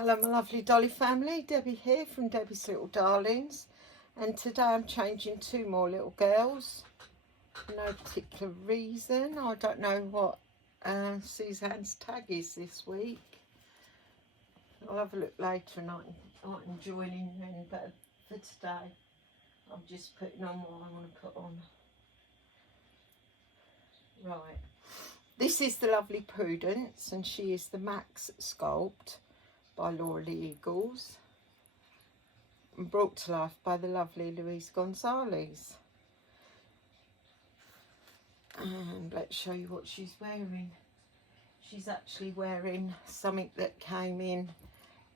Hello my lovely Dolly family, Debbie here from Debbie's Little Darlings, and today I'm changing two more little girls for no particular reason. I don't know what Suzanne's tag is this week. I'll have a look later and I can join in then, but for today I'm just putting on what I want to put on. Right, this is the lovely Prudence and she is the Max Sculpt by Laura Lee Eagles and brought to life by the lovely Louise Gonzalez. And let's show you what she's wearing. She's actually wearing something that came in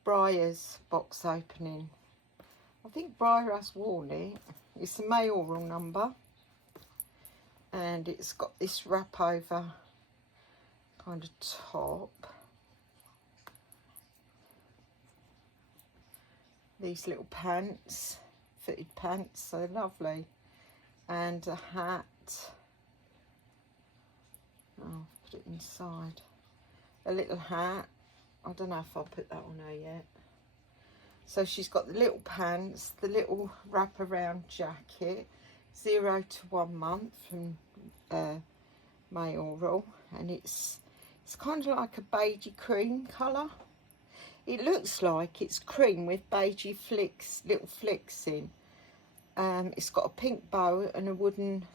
Briar's box opening. I think Briar has worn it. It's a mayoral number and it's got this wrap over kind of top. These little pants, fitted pants, so lovely, and a hat. Oh, put it inside. A little hat. I don't know if I'll put that on her yet. So she's got the little pants, the little wraparound jacket, 0 to 1 month from mayoral, and it's kind of like a beigey cream colour. It looks like it's cream with beigey flicks, little flicks in. It's got a pink bow and a wooden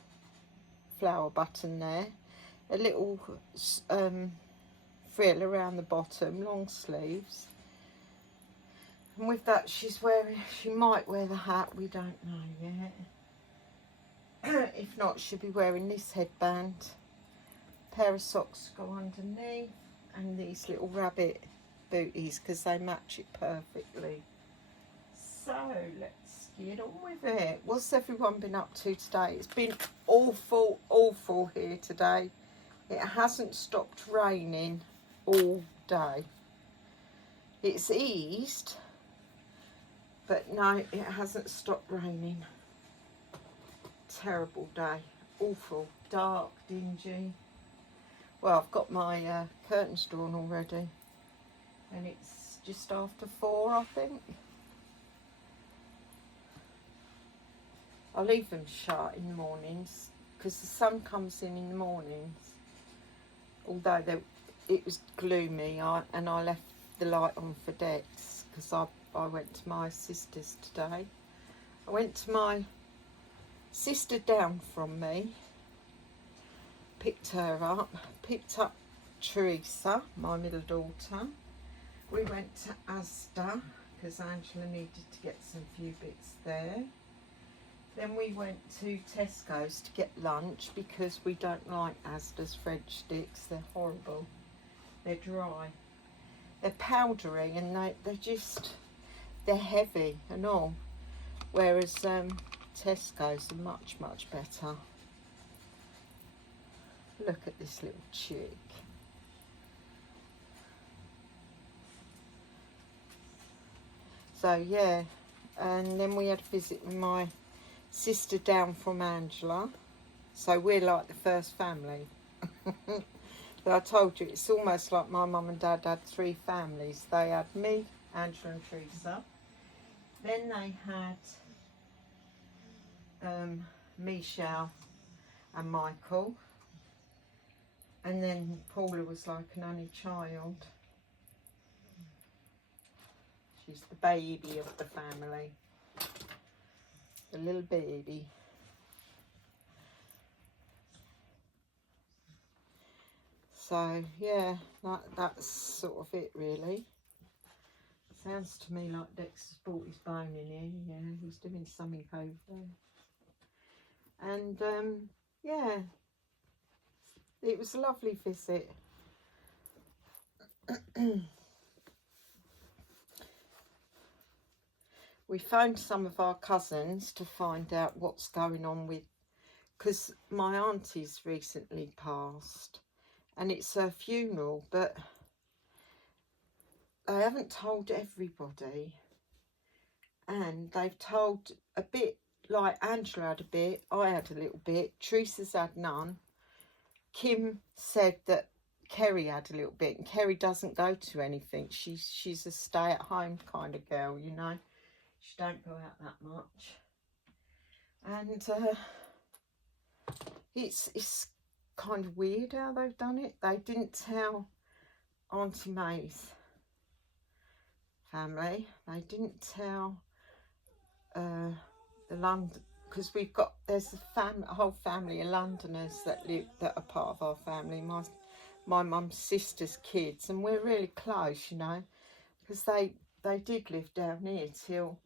flower button there. A little frill around the bottom, long sleeves. And with that she might wear the hat, we don't know yet. If not, she'll be wearing this headband. Pair of socks go underneath and these little rabbit booties because they match it perfectly. So let's get on with it. What's everyone been up to today? It's been awful here today. It hasn't stopped raining all day. It's eased, but no, it hasn't stopped raining. Terrible day, awful, dark, dingy. Well, I've got my curtains drawn already. And it's just after 4, I think. I leave them shut in the mornings because the sun comes in the mornings. Although it was gloomy, and I left the light on for Dex because I went to my sister's today. I went to my sister down from me, picked her up, picked up Teresa, my middle daughter. We went to Asda because Angela needed to get some few bits there. Then we went to Tesco's to get lunch because we don't like Asda's French sticks. They're horrible. They're dry. They're powdery and they're heavy and all. Whereas Tesco's are much better. Look at this little chick. So yeah, and then we had a visit with my sister down from Angela. So we're like the first family. But I told you, it's almost like my mum and dad had 3 families. They had me, Angela and Teresa. Then they had Michelle and Michael. And then Paula was like an only child. She's the baby of the family, the little baby. So yeah, that's sort of it really. Sounds to me like Dexter's brought his bone in here. Yeah, he's doing something over there. And yeah, it was a lovely visit. We phoned some of our cousins to find out what's going on with, because my auntie's recently passed and it's her funeral, but they haven't told everybody, and they've told a bit, like Angela had a bit, I had a little bit, Teresa's had none. Kim said that Kerry had a little bit, and Kerry doesn't go to anything. She's a stay-at-home kind of girl, you know. She don't go out that much. And it's kind of weird how they've done it. They didn't tell Auntie May's family. They didn't tell the London, because there's a whole family of Londoners that are part of our family. My mum's sister's kids, and we're really close, you know, because they did live down here till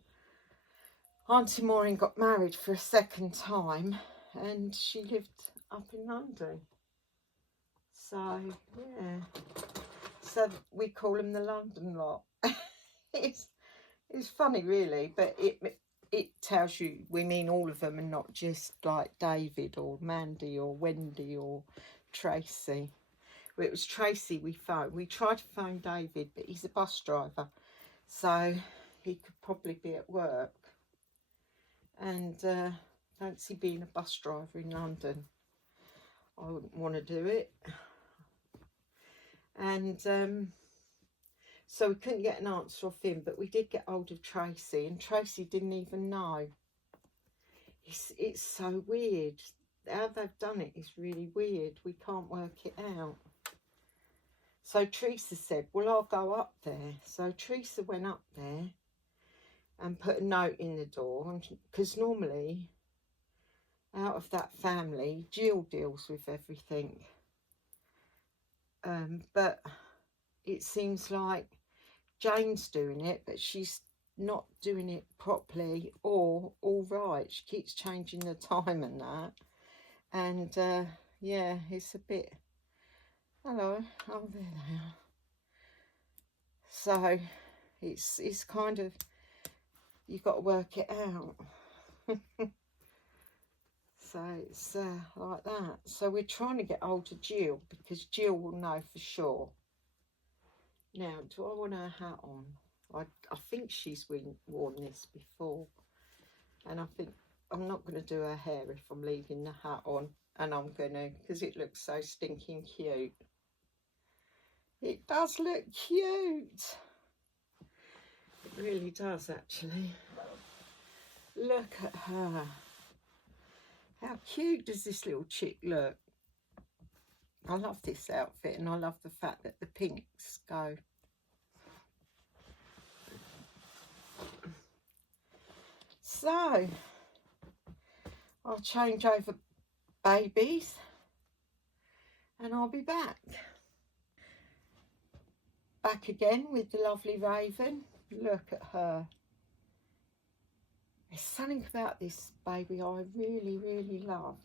Auntie Maureen got married for a second time, and she lived up in London. So yeah, so we call them the London lot. it's funny really, but it tells you we mean all of them and not just like David or Mandy or Wendy or Tracy. Well, it was Tracy we phoned. We tried to phone David, but he's a bus driver, so he could probably be at work. And fancy being a bus driver in London. I wouldn't want to do it. And so we couldn't get an answer off him, but we did get hold of Tracy, and Tracy didn't even know. It's so weird. How they've done it is really weird. We can't work it out. So Teresa said, well, I'll go up there. So Teresa went up there and put a note in the door, because normally out of that family, Jill deals with everything. But it seems like Jane's doing it, but she's not doing it properly or all right. She keeps changing the time and that. And yeah, it's a bit... Hello. Oh, there they are. So it's kind of... You've got to work it out. So it's like that. So we're trying to get hold of Jill, because Jill will know for sure. Now, do I want her hat on? I think she's worn this before. And I think I'm not going to do her hair if I'm leaving the hat on. And I'm going to, because it looks so stinking cute. It does look cute. It really does, actually. Look at her. How cute does this little chick look? I love this outfit, and I love the fact that the pinks go. So, I'll change over babies, and I'll be back. Back again with the lovely Raven. Look at her. There's something about this baby I really, really love.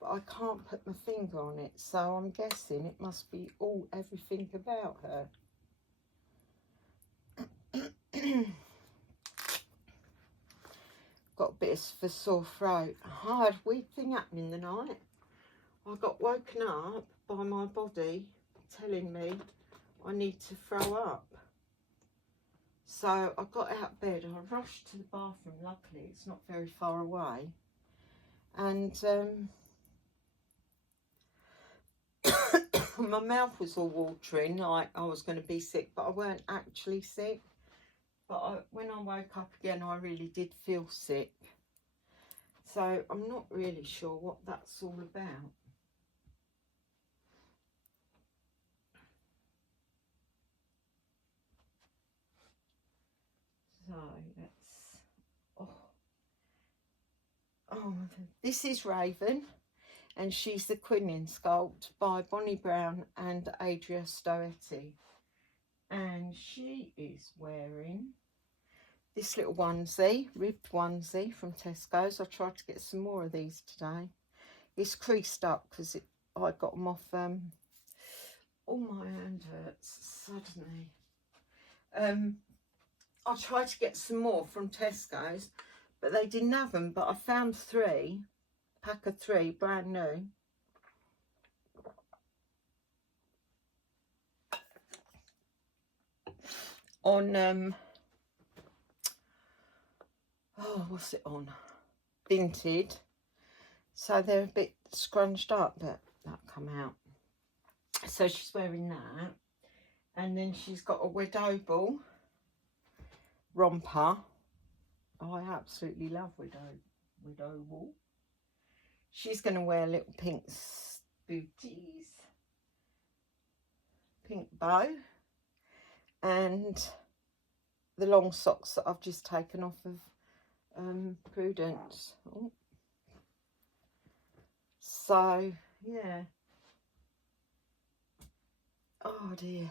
But I can't put my finger on it, so I'm guessing it must be everything about her. Got a bit of a sore throat. I had a weird thing happening the night. I got woken up by my body telling me I need to throw up. So I got out of bed, I rushed to the bathroom. Luckily it's not very far away, and my mouth was all watering like I was going to be sick, but I weren't actually sick. But when I woke up again, I really did feel sick. So I'm not really sure what that's all about. So let's... Oh, this is Raven, and she's the Quilling sculpt by Bonnie Brown and Adria Stoetti. And she is wearing this little onesie, ribbed onesie from Tesco's. I tried to get some more of these today. It's creased up because I got them off. Oh, my hand hurts suddenly. I tried to get some more from Tesco's, but they didn't have them. But I found 3, pack of 3, brand new. On oh, what's it on? Vinted. So they're a bit scrunched up, but that'll come out. So she's wearing that. And then she's got a Widow romper. I absolutely love Widow wool. She's going to wear little pink booties, pink bow, and the long socks that I've just taken off of Prudence. Oh. So, yeah. Oh dear.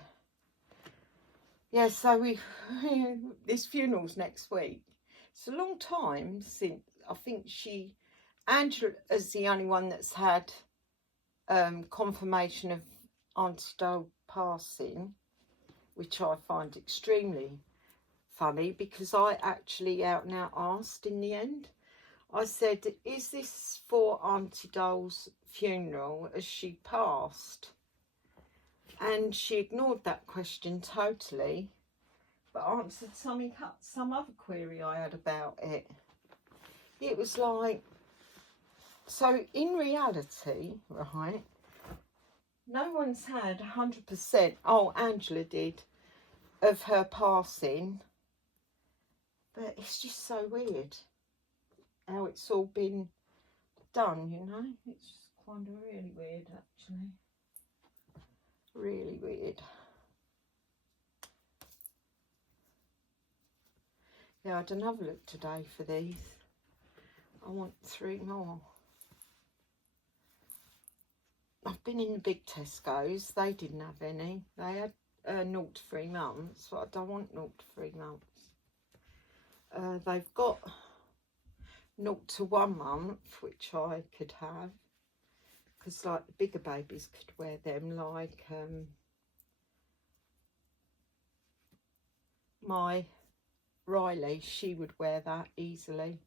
Yeah, so this funeral's next week. It's a long time since, I think Angela is the only one that's had confirmation of Auntie Dole passing, which I find extremely funny, because I actually out and out asked in the end. I said, is this for Auntie Dole's funeral as she passed? And she ignored that question totally, but answered some other query I had about it. It was like, so in reality, right, no one's had 100%, oh, Angela did, of her passing, but it's just so weird how it's all been done, you know. It's just kind of really weird, actually. Really weird. Yeah, I had another look today for these. I want 3 more. I've been in the big Tesco's. They didn't have any. They had 0 to 3 months, but I don't want 0 to 3 months. They've got 0 to 1 month, which I could have, because like the bigger babies could wear them, like my Riley, she would wear that easily,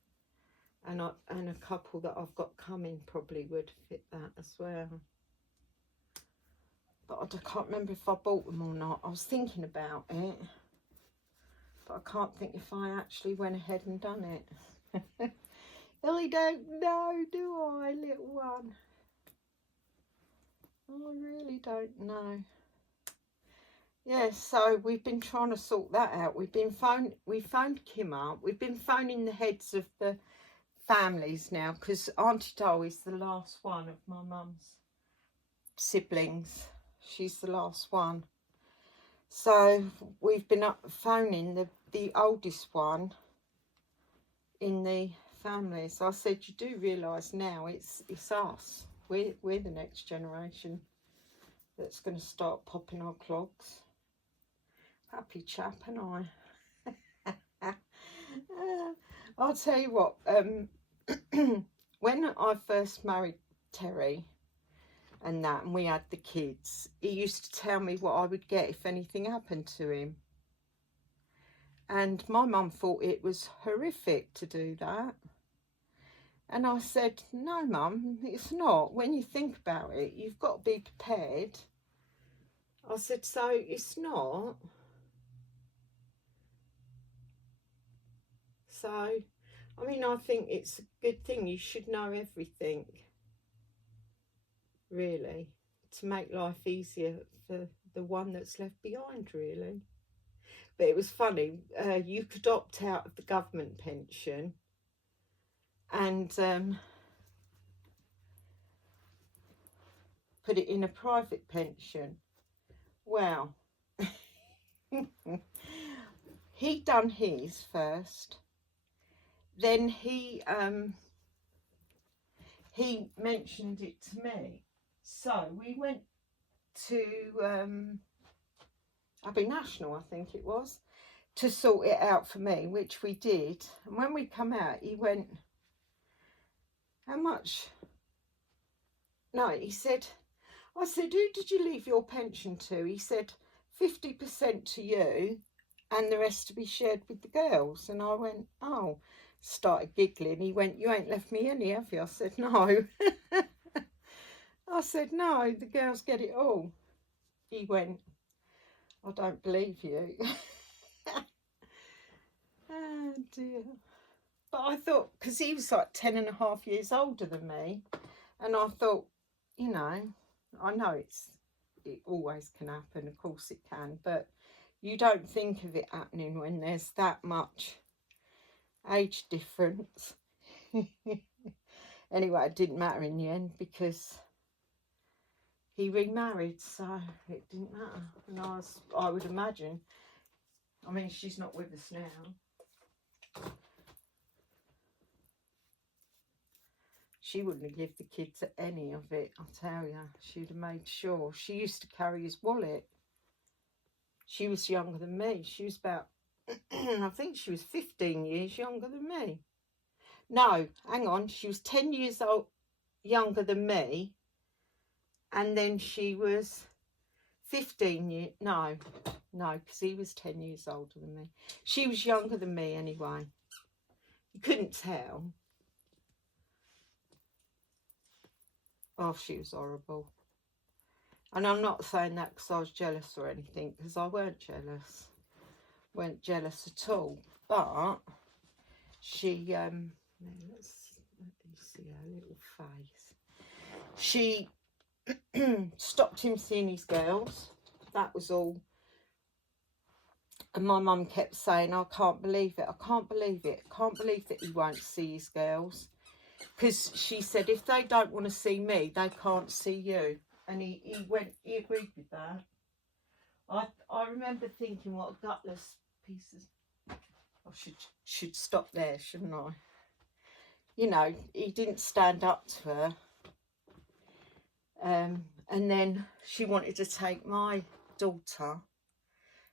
and a couple that I've got coming probably would fit that as well. But I can't remember if I bought them or not. I was thinking about it, but I can't think if I actually went ahead and done it. I don't know, do I, little one? I really don't know. Yeah, so we've been trying to sort that out. We phoned Kim up. We've been phoning the heads of the families now, because Auntie Dole is the last one of my mum's siblings. She's the last one. So we've been phoning the oldest one in the family. So I said, you do realise now it's us. We're the next generation that's going to start popping our clogs. Happy chap, and I. I'll tell you what. When I first married Terry, and we had the kids, he used to tell me what I would get if anything happened to him. And my mum thought it was horrific to do that. And I said, no, Mum, it's not. When you think about it, you've got to be prepared. I said, so it's not. So, I mean, I think it's a good thing. You should know everything, really, to make life easier for the one that's left behind, really. But it was funny. You could opt out of the government pension and put it in a private pension. Well, he done his first. Then he mentioned it to me. So we went to Abbey National, I think it was, to sort it out for me, which we did. And when we come out, he went, how much? No, he said, I said, who did you leave your pension to? He said, 50% to you and the rest to be shared with the girls. And I went, oh, started giggling. He went, you ain't left me any, have you? I said, no. I said, no, the girls get it all. He went, I don't believe you. Oh dear. But I thought, because he was like 10.5 years older than me, and I thought, you know, I know it's it always can happen, of course it can, but you don't think of it happening when there's that much age difference. Anyway, it didn't matter in the end because he remarried, so it didn't matter. And I would imagine, I mean, she's not with us now. She wouldn't have given the kids any of it, I'll tell you. She'd have made sure. She used to carry his wallet. She was younger than me. She was about, I think she was 15 years younger than me. No, hang on. She was 10 years old younger than me. And then she was 15 years, no, because he was 10 years older than me. She was younger than me anyway. You couldn't tell. Oh, she was horrible. And I'm not saying that because I was jealous or anything, because I weren't jealous. Weren't jealous at all. But she, let me see her little face. She stopped him seeing his girls. That was all. And my mum kept saying, I can't believe it. I can't believe it. I can't believe that he won't see his girls. Because she said, if they don't want to see me, they can't see you. And he agreed with that. I remember thinking, what a gutless piece of... I should stop there, shouldn't I? You know, he didn't stand up to her. And then she wanted to take my daughter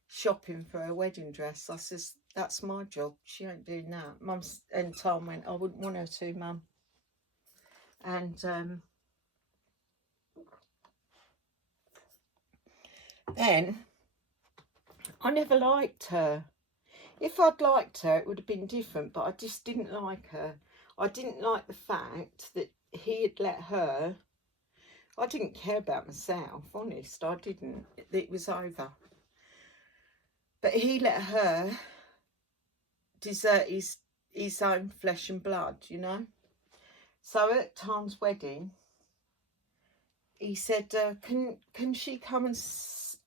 shopping for her wedding dress. I says, that's my job. She ain't doing that. Mum and Tom went, I wouldn't want her to, Mum. And then I never liked her. If I'd liked her, it would have been different, but I just didn't like her. I didn't like the fact that he had let her... I didn't care about myself, honest, I didn't. It was over. But he let her desert his own flesh and blood, you know. So at Tom's wedding, he said, can she come and sit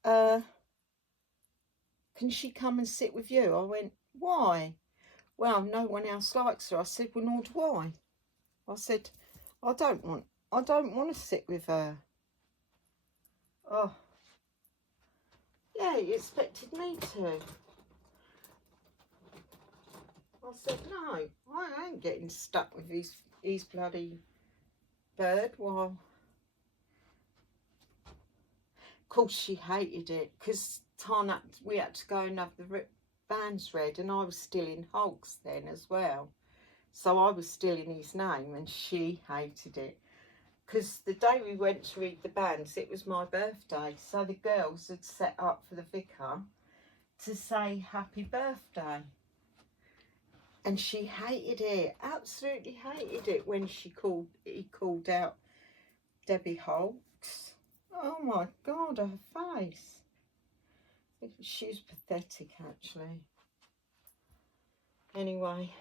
with you? I went, why? Well, no one else likes her. I said, well, nor do I. I said, I don't want to sit with her. Oh, yeah, he expected me to. I said, no, I ain't getting stuck with his bloody bird while... Of course, she hated it because we had to go and have the bands read, and I was still in Hulks then as well. So I was still in his name, and she hated it. Because the day we went to read the banns, it was my birthday. So the girls had set up for the vicar to say happy birthday. And she hated it, absolutely hated it when he called out Debbie Hulks. Oh my God, her face. She was pathetic, actually. Anyway,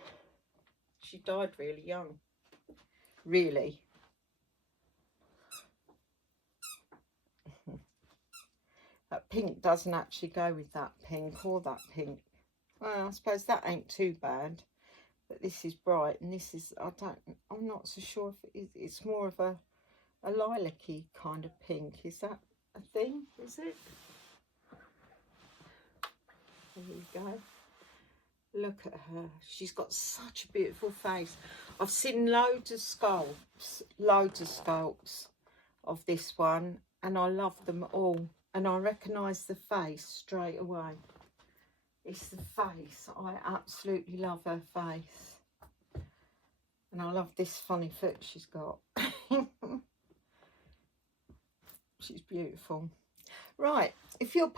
she died really young. Really. That pink doesn't actually go with that pink or that pink. Well, I suppose that ain't too bad. But this is bright, and this is, I'm not so sure if it is. It's more of a lilac-y kind of pink. Is that a thing? Is it? There you go. Look at her. She's got such a beautiful face. I've seen loads of sculpts of this one, and I love them all. And I recognise the face straight away. It's the face. I absolutely love her face. And I love this funny foot she's got. She's beautiful. Right, if you're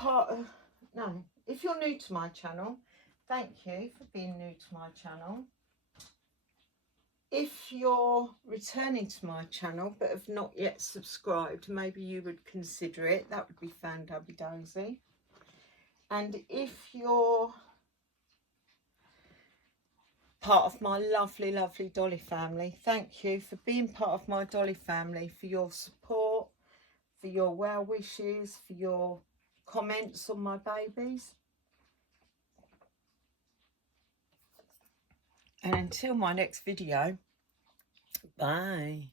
if you're new to my channel, thank you for being new to my channel. If you're returning to my channel but have not yet subscribed, maybe you would consider it. That would be fan-dabby-dozy. And if you're part of my lovely, lovely Dolly family, thank you for being part of my Dolly family, for your support, for your well wishes, for your comments on my babies. And until my next video, bye.